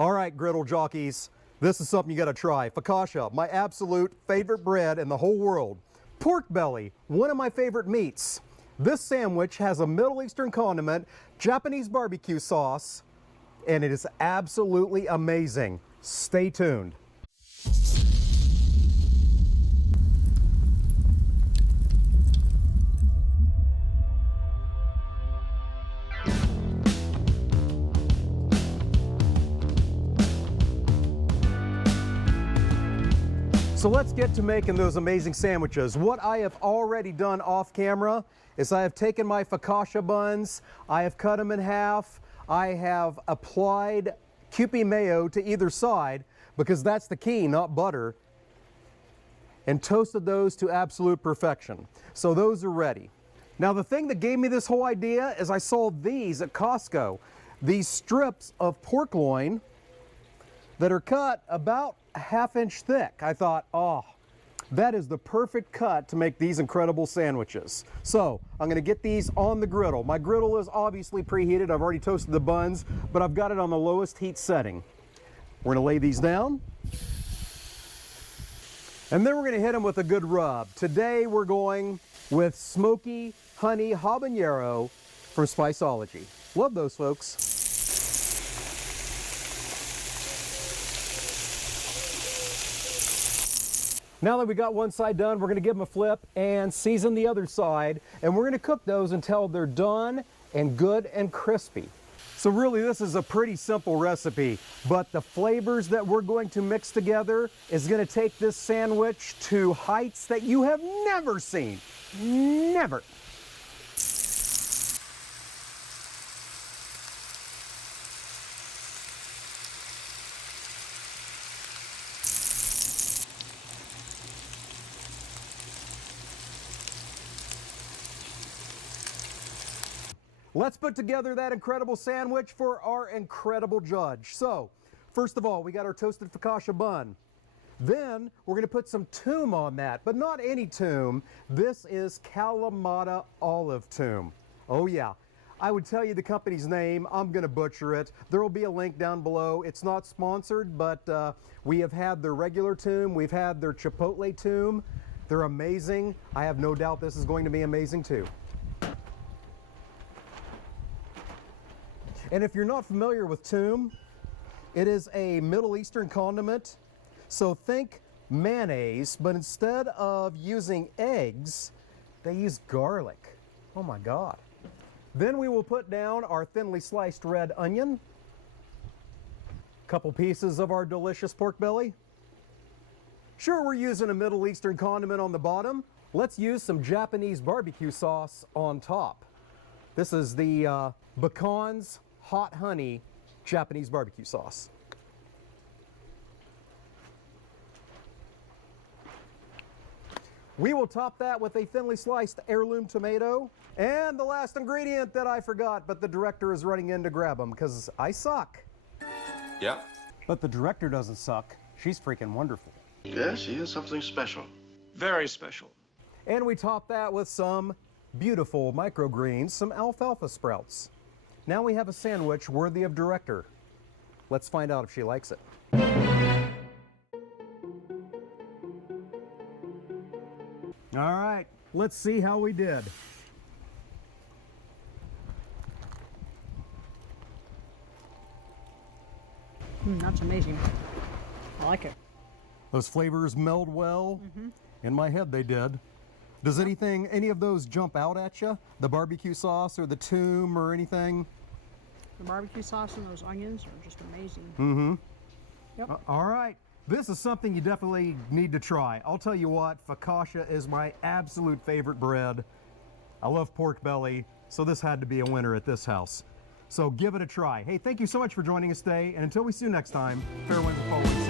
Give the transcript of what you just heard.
All right, griddle jockeys, this is something you gotta try. Focaccia, my absolute favorite bread in the whole world. Pork belly, one of my favorite meats. This sandwich has a Middle Eastern condiment, Japanese barbecue sauce, and it is absolutely amazing. Stay tuned. So let's get to making those amazing sandwiches. What I have already done off camera is I have taken my focaccia buns, I have cut them in half, I have applied Kewpie mayo to either side, because that's the key, not butter, and toasted those to absolute perfection. So those are ready. Now the thing that gave me this whole idea is I saw these at Costco. These strips of pork loin that are cut about a ½ inch thick. I thought, oh, that is the perfect cut to make these incredible sandwiches. So I'm gonna get these on the griddle. My griddle is obviously preheated. I've already toasted the buns, but I've got it on the lowest heat setting. We're gonna lay these down, and then we're gonna hit them with a good rub. Today we're going with smoky honey habanero from Spiceology. Love those folks. Now that we got one side done, we're gonna give them a flip and season the other side, and we're gonna cook those until they're done and good and crispy. So really this is a pretty simple recipe, but the flavors that we're going to mix together is gonna take this sandwich to heights that you have never seen. Never. Let's put together that incredible sandwich for our incredible judge. So, first of all, we got our toasted focaccia bun. Then, we're gonna put some toom on that, but not any toom. This is Kalamata olive toom. Oh yeah. I would tell you the company's name, I'm gonna butcher it. There will be a link down below. It's not sponsored, but we have had their regular toom, we've had their chipotle toom. They're amazing. I have no doubt this is going to be amazing too. And if you're not familiar with toom, it is a Middle Eastern condiment. So think mayonnaise, but instead of using eggs, they use garlic. Oh my God. Then we will put down our thinly sliced red onion, a couple pieces of our delicious pork belly. Sure, we're using a Middle Eastern condiment on the bottom. Let's use some Japanese barbecue sauce on top. This is the Bacon's hot honey Japanese barbecue sauce. We will top that with a thinly sliced heirloom tomato. And the last ingredient that I forgot, but the director is running in to grab them because I suck. Yeah. But the director doesn't suck. She's freaking wonderful. Yes, she is something special. Very special. And we top that with some beautiful microgreens, some alfalfa sprouts. Now we have a sandwich worthy of director. Let's find out if she likes it. All right, let's see how we did. That's amazing. I like it. Those flavors meld well. In my head they did. Does any of those jump out at you? The barbecue sauce or the toom or anything? The barbecue sauce and those onions are just amazing. Mm-hmm. Yep. All right. This is something you definitely need to try. I'll tell you what, focaccia is my absolute favorite bread. I love pork belly, so this had to be a winner at this house. So give it a try. Hey, thank you so much for joining us today, and until we see you next time, fair winds and forwards.